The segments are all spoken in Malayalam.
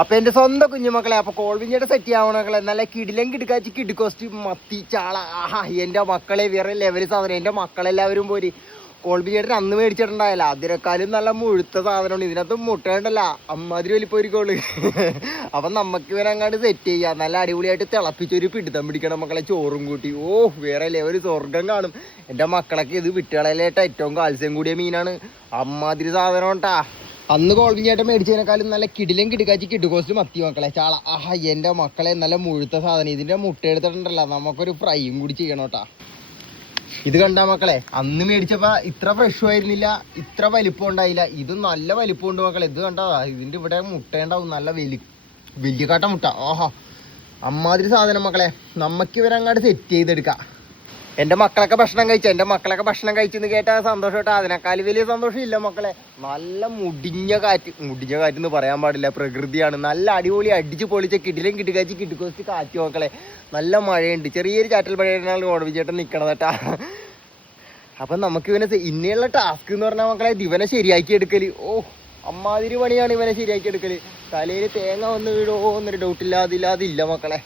അപ്പൊ എന്റെ സ്വന്തം കുഞ്ഞുമക്കളെ, അപ്പൊ കോൾവിഞ്ഞയുടെ സെറ്റ് ആവണ മക്കളെ, നല്ല കിടിലം കിടുക്കാച്ചി കിടുക്കോസ്റ്റ് മത്തി ചാള. ആഹാ എന്റെ മക്കളെ വേറെ ലെവല് സാധനം. എന്റെ മക്കളെല്ലാവരും പോരി കോൾവിഞ്ഞേട്ടൻ അന്ന് മേടിച്ചിട്ടുണ്ടായല്ല, അതിനേക്കാളും നല്ല മുഴുത്ത സാധനമാണ്. ഇതിനകത്ത് മുട്ടയുണ്ടല്ല അമ്മാതിരി വലിപ്പോരിക്കോള്. അപ്പൊ നമുക്ക് ഇവരങ്ങാണ്ട് സെറ്റ് ചെയ്യാം. നല്ല അടിപൊളിയായിട്ട് തിളപ്പിച്ചൊരു പിടുത്തം പിടിക്കണം മക്കളെ, ചോറും കൂട്ടി. ഓ വേറെ ലെവല് സ്വർഗം കാണും. എന്റെ മക്കളൊക്കെ ഇത് വിട്ടുകളയിലായിട്ട് ഏറ്റവും കാൽസ്യം കൂടിയ മീനാണ്. അമ്മാതിരി സാധനം ഉണ്ടാ. അന്ന് കോൾവിഞ്ഞേട്ടൻ മേടിച്ചതിനേക്കാളും നല്ല കിടിലും കിടുക്കാച്ചി കിടുകോസ്റ്റ് മത്തി മക്കളെ ചാള. ആഹാ എന്റെ മക്കളെ നല്ല മുഴുത്ത സാധനം. ഇതിന്റെ മുട്ട എടുത്തിട്ടുണ്ടല്ലോ, നമുക്കൊരു ഫ്രൈയും കൂടി ചെയ്യണോട്ടാ. ഇത് കണ്ടാ മക്കളെ, അന്ന് മേടിച്ചപ്പോ ഇത്ര ഫ്രഷും ആയിരുന്നില്ല, ഇത്ര വലിപ്പം ഉണ്ടായില്ല. ഇത് നല്ല വലിപ്പം ഉണ്ട് മക്കളെ. ഇത് കണ്ടാ, ഇതിന്റെ ഇവിടെ മുട്ട ഉണ്ടാവും, നല്ല വലിയ കാട്ട മുട്ട. ആഹാ അമ്മാതിരി സാധനം മക്കളെ. നമുക്ക് ഇവരങ്ങാട് സെറ്റ് ചെയ്തെടുക്കാം. എന്റെ മക്കളൊക്കെ ഭക്ഷണം കഴിച്ചെന്ന് കേട്ടാ സന്തോഷം കേട്ടാ. അതിനേക്കാൾ വലിയ സന്തോഷം ഇല്ല മക്കളെ. നല്ല മുടിഞ്ഞ കാറ്റ് എന്ന് പറയാൻ പാടില്ല, പ്രകൃതിയാണ്. നല്ല അടിപൊളി അടിച്ച് പൊളിച്ച കിടിലും കിട്ടുകാച്ചി കിട്ടുകൊച്ച് കാറ്റ് മക്കളെ. നല്ല മഴയുണ്ട്, ചെറിയൊരു ചാറ്റൽ മഴയാണ് കോടവിച്ചേട്ടൻ നിക്കണത് കേട്ടാ. അപ്പൊ നമുക്ക് ഇവനെ ഇനിയുള്ള ടാസ്ക് എന്ന് പറഞ്ഞാൽ മക്കളെ, ഇവനെ ശരിയാക്കി എടുക്കല്. ഓ അമ്മാതിരി പണിയാണ് ഇവനെ ശരിയാക്കി എടുക്കല്. തലയിൽ തേങ്ങ വന്ന് വീടോ എന്നൊരു ഡൗട്ടില്ലാതില്ല മക്കളെ.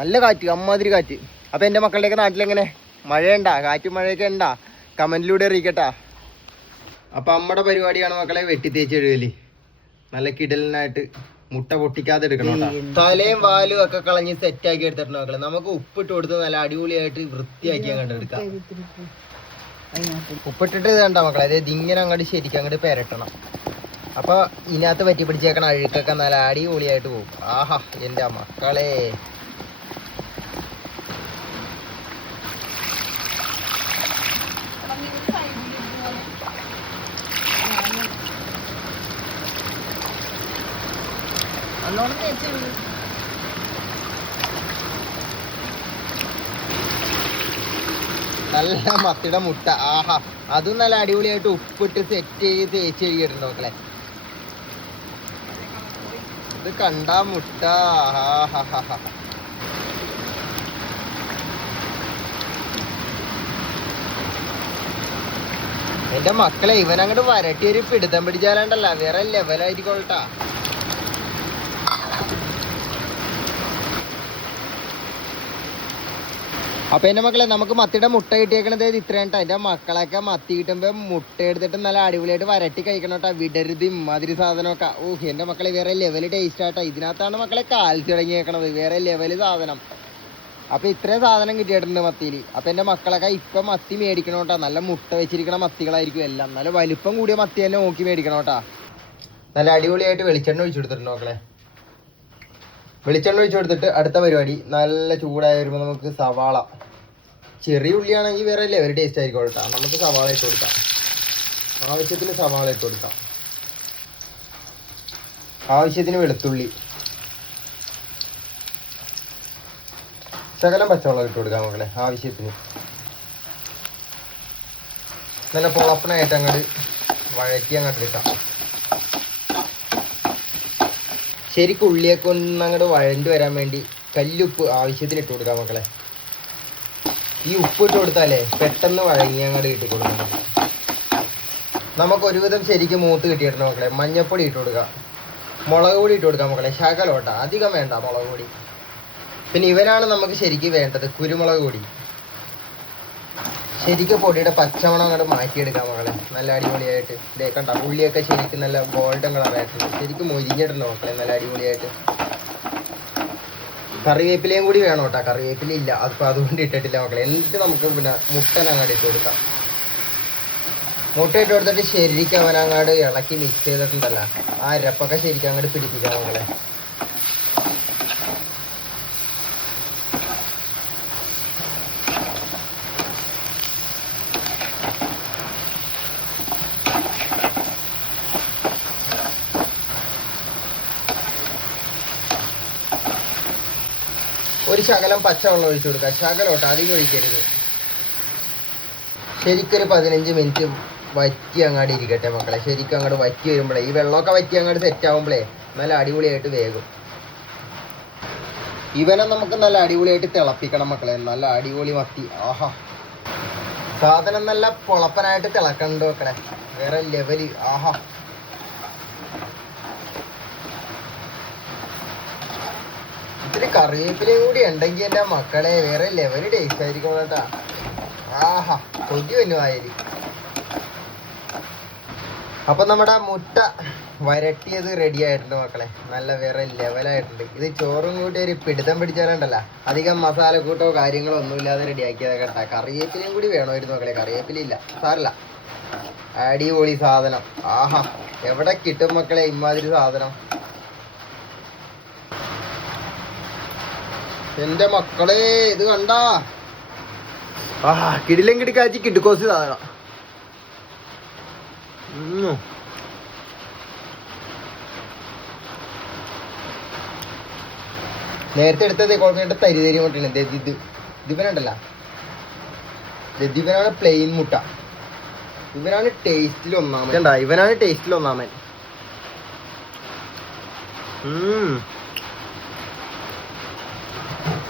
നല്ല കാറ്റ്, അമ്മാതിരി കാറ്റ്. അപ്പൊ എന്റെ മക്കളുടെയൊക്കെ നാട്ടിലെങ്ങനെ മഴയുണ്ടാ, കാറ്റും മഴയൊക്കെ ഉണ്ടാ? കമന്റിലൂടെ അറിയിക്കട്ടാ. അപ്പൊ നമ്മുടെ പരിപാടിയാണ് മക്കളെ വെട്ടി തേച്ചെഴുകല്. നല്ല കിടലിനായിട്ട് മുട്ട പൊട്ടിക്കാതെ എടുക്കണം. തലയും വാലും ഒക്കെ കളഞ്ഞ് സെറ്റാക്കി എടുത്തിട്ടുണ്ട് മക്കളെ. നമുക്ക് ഉപ്പിട്ട് കൊടുത്ത് നല്ല അടിപൊളിയായിട്ട് വൃത്തിയാക്കി അങ്ങോട്ട് എടുക്കാം. ഉപ്പിട്ടിട്ട് വേണ്ട മക്കളെ, അതായത് ഇങ്ങനെ അങ്ങോട്ട് ശരിക്കും അങ്ങോട്ട് പെരട്ടണം. അപ്പൊ ഇതിനകത്ത് പറ്റി പിടിച്ചേക്കണ അഴുക്കൊക്കെ നല്ല അടിപൊളിയായിട്ട് പോകും. ആഹാ എന്റെ മക്കളെ. നല്ല മത്തിയുടെ മുട്ട. ആഹാ അതും നല്ല അടിപൊളിയായിട്ട് ഉപ്പിട്ട് സെറ്റ് ചെയ്ത് തേച്ച് കഴിയിട്ടുണ്ടോ മക്കളെ. ഇത് കണ്ടാ മുട്ട. എന്റെ മക്കളെ, ഇവനങ്ങോട്ട് വരട്ടി ഒരു പിടുത്തം പിടിച്ചാലുണ്ടല്ല വേറെ ലെവലായിരിക്കോട്ടാ. അപ്പൊ എന്റെ മക്കളെ, നമുക്ക് മത്തിയുടെ മുട്ട കിട്ടിയേക്കണത് ഇത്രയും കേട്ടോ. എന്റെ മക്കളൊക്കെ മത്തി കിട്ടുമ്പോ മുട്ട എടുത്തിട്ട് നല്ല അടിപൊളിയായിട്ട് വരട്ടി കഴിക്കണോട്ടാ. വിടരുത് ഇമാതിരി സാധനമൊക്കെ. ഓ എന്റെ മക്കളെ വേറെ ലെവല് ടേസ്റ്റ് ആട്ടാ. ഇതിനകത്താണ് മക്കളെ കാൽസ്യം തുടങ്ങിയേക്കണത്, വേറെ ലെവല് സാധനം. അപ്പൊ ഇത്രയും സാധനം കിട്ടിയിട്ടുണ്ട് മത്തിയിൽ. അപ്പൊ എന്റെ മക്കളൊക്കെ ഇപ്പൊ മത്തി മേടിക്കണോട്ടാ. നല്ല മുട്ട വെച്ചിരിക്കണ മത്തികളായിരിക്കും എല്ലാം. നല്ല വലിപ്പം കൂടിയ മത്തി തന്നെ നോക്കി മേടിക്കണോട്ടാ. നല്ല അടിപൊളിയായിട്ട് വെളിച്ചെണ്ണ ഒഴിച്ചു കൊടുത്തിട്ടുണ്ട് മക്കളെ. വെളിച്ചെണ്ണ ഒഴിച്ചു കൊടുത്തിട്ട് അടുത്ത പരിപാടി, നല്ല ചൂടായി വരുമ്പോൾ നമുക്ക് സവാള, ചെറിയ ഉള്ളിയാണെങ്കിൽ വേറെ ലെവൽ ടേസ്റ്റ് ആയിരിക്കും കേട്ടോ. നമുക്ക് സവാള ഇട്ട് കൊടുക്കാം, ആവശ്യത്തിന് സവാള ഇട്ട് കൊടുക്കാം. ആവശ്യത്തിന് വെളുത്തുള്ളി, ശകലം പച്ചവെള്ളം ഇട്ട് കൊടുക്കാം മക്കളെ ആവശ്യത്തിന്. നല്ല പൊളപ്പനായിട്ട് അങ്ങോട്ട് വഴറ്റി അങ്ങോട്ട് എടുക്കാം. ശരിക്കും ഉള്ളിയൊക്കെ ഒന്നങ്ങോട്ട് വഴണ്ട് വരാൻ വേണ്ടി കല്ലുപ്പ് ആവശ്യത്തിന് ഇട്ട് കൊടുക്കാം മക്കളെ. ഈ ഉപ്പ് ഇട്ട് കൊടുത്താലേ പെട്ടെന്ന് വഴങ്ങി അങ്ങോട്ട് കിട്ടി കൊടുക്കണം. നമുക്ക് ഒരുവിധം ശരിക്കും മൂത്ത് കിട്ടിയിട്ടുണ്ട് മക്കളെ. മഞ്ഞപ്പൊടി ഇട്ട് കൊടുക്കാം, മുളക് പൊടി ഇട്ട് കൊടുക്കാം മക്കളെ, ശകലോട്ടാ, അധികം വേണ്ട മുളക് പൊടി. പിന്നെ ഇവനാണ് നമുക്ക് ശരിക്കും വേണ്ടത്, കുരുമുളക് പൊടി. ശരിക്കും പൊടിയുടെ പച്ചമണം അങ്ങോട്ട് മാറ്റിയെടുക്കാം മക്കളെ. നല്ല അടിപൊളിയായിട്ട് ഇതേ കണ്ട, ഉള്ളിയൊക്കെ ശരിക്കും നല്ല ഗോൾഡൻ കളറായിട്ടുണ്ട്. ശരിക്കും മൊരിഞ്ഞിട്ടുണ്ട് മക്കളെ നല്ല അടിപൊളിയായിട്ട്. കറിവേപ്പിലയും കൂടി വേണം കേട്ടോ. കറിവേപ്പില ഇല്ല, അതിപ്പോൾ അതുകൊണ്ട് ഇട്ടിട്ടില്ല മക്കളെ. എന്നിട്ട് നമുക്ക് പിന്നെ മുട്ടൻ അങ്ങോട്ട് ഇട്ട് കൊടുക്കാം. മുട്ട ഇട്ട് കൊടുത്തിട്ട് ശരിക്കും അവനങ്ങാട് ഇളക്കി മിക്സ് ചെയ്തിട്ടുണ്ടല്ലോ, ആ അരപ്പൊക്കെ ശരിക്കും അങ്ങോട്ട് പിടിപ്പിക്കാം മക്കളെ. ഒരു ശകലം പച്ചവെള്ളം ഒഴിച്ചു കൊടുക്കുക, ശകലോട്ട് അധികം ഒഴിക്കരുത്. ശരിക്കൊരു 15 മിനിറ്റ് വറ്റി അങ്ങാടി ഇരിക്കട്ടെ മക്കളെ. ശരിക്കും അങ്ങോട്ട് വറ്റി വരുമ്പോഴേ, ഈ വെള്ളമൊക്കെ വറ്റി അങ്ങോട്ട് സെറ്റ് ആകുമ്പോഴേ നല്ല അടിപൊളിയായിട്ട് വേകും. ഇവനെ നമുക്ക് നല്ല അടിപൊളിയായിട്ട് തിളപ്പിക്കണം മക്കളെ. നല്ല അടിപൊളി മത്തി. ആഹാ സാധനം നല്ല പൊളപ്പനായിട്ട് തിളക്കണ്ട് മക്കളെ, വേറെ ലെവല്. ആഹാ ഇത്തിരി കറിവേപ്പിലയും കൂടി ഉണ്ടെങ്കിൽ എൻ്റെ മക്കളെ വേറെ ലെവല് ടേസ്റ്റ് ആയിരിക്കും കേട്ടാ. ആഹാ കൊതി വന്നുമായിരിക്കും. അപ്പൊ നമ്മുടെ മുട്ട വരട്ടിയത് റെഡി ആയിട്ടുണ്ട് മക്കളെ. നല്ല വേറെ ലെവലായിട്ടുണ്ട്. ഇത് ചോറും കൂട്ടി ഒരു പിടുത്തം പിടിച്ചാലുണ്ടല്ലോ, അധികം മസാലക്കൂട്ടോ കാര്യങ്ങളോ ഒന്നുമില്ലാതെ റെഡിയാക്കിയത് കേട്ടാ. കറിവേപ്പിലയും കൂടി വേണമായിരുന്നു മക്കളെ. കറിവേപ്പില ഇല്ല, സാറില്ല. അടിപൊളി സാധനം. ആഹാ എവിടെ കിട്ടും മക്കളെ ഇമാതിരി സാധനം? എന്റെ മക്കളെ ഇത് കണ്ടാ, ആഹാ കിടിലും കിടക്കാച്ചി കിടുക്കോസ് സാധനം. നേരത്തെ എടുത്തത് കുഴപ്പമില്ല. തരി തരി മുട്ടയാണ് ഇതിവനുണ്ടല്ല. ഇവനാണ് പ്ലെയിൻ മുട്ട. ഇവനാണ് ടേസ്റ്റിൽ ഒന്നാമൻ. ഇവനാണ് ടേസ്റ്റിൽ ഒന്നാമൻ.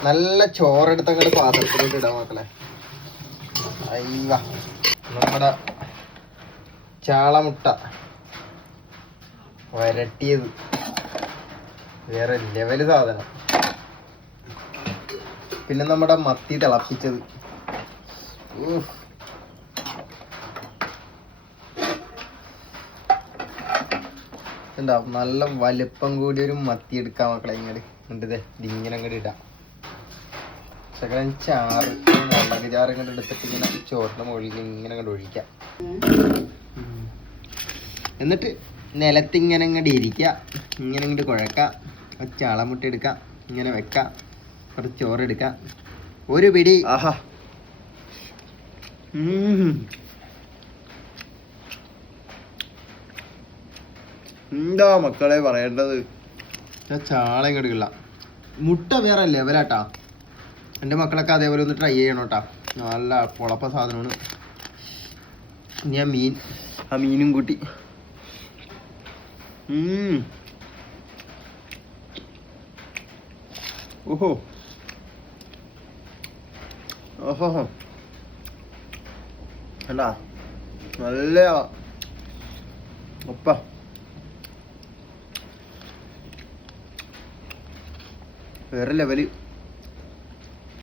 നല്ല ചോറെടുത്ത് അങ്ങോട്ട് പാത്രത്തിലോട്ട് ഇടാം മക്കളെ. അയ്യ നമ്മുടെ ചാളമുട്ട വരട്ടിയത് വേറെ ലെവല് സാധനം. പിന്നെ നമ്മുടെ മത്തി തിളപ്പിച്ചത്. ഉണ്ടാവും നല്ല വലിപ്പം കൂടി ഒരു മത്തി എടുക്കാം മക്കളെ. ഇങ്ങോട്ട് കണ്ടതേ ഇങ്ങനെ അങ്ങോട്ട് ഇടാം. ശകലം ചാറ് മുളക് ചാറ് ഇങ്ങോട്ട് എടുത്തിട്ട് ഇങ്ങനെ ചോറിന്റെ മുകളിൽ ഇങ്ങനെ അങ്ങോട്ട് ഒഴിക്കാം. എന്നിട്ട് നിലത്തിങ്ങനെ അങ്ങോട്ട് ഇരിക്കുക. ഇങ്ങനെ ഇങ്ങോട്ട് കുഴക്കാം. ചാളമുട്ട എടുക്കാം, ഇങ്ങനെ വെക്കാം. കുറച്ച് ചോറെടുക്കാം, ഒരു പിടി. ആഹാ എന്താ മക്കളെ പറയേണ്ടത്? ചാള ഇങ്ങോട്ട് ഇല്ല. മുട്ട വേറെ ലെവലാട്ടാ. എൻ്റെ മക്കളൊക്കെ അതേപോലെ ഒന്ന് ട്രൈ ചെയ്യണം കേട്ടാ. നല്ല പൊളപ്പ സാധനമാണ്. ഞാൻ ആ മീനും കൂട്ടി. ഓഹോ ഓഹോ അല്ല നല്ല ഒപ്പ. വേറെ ലെവല്.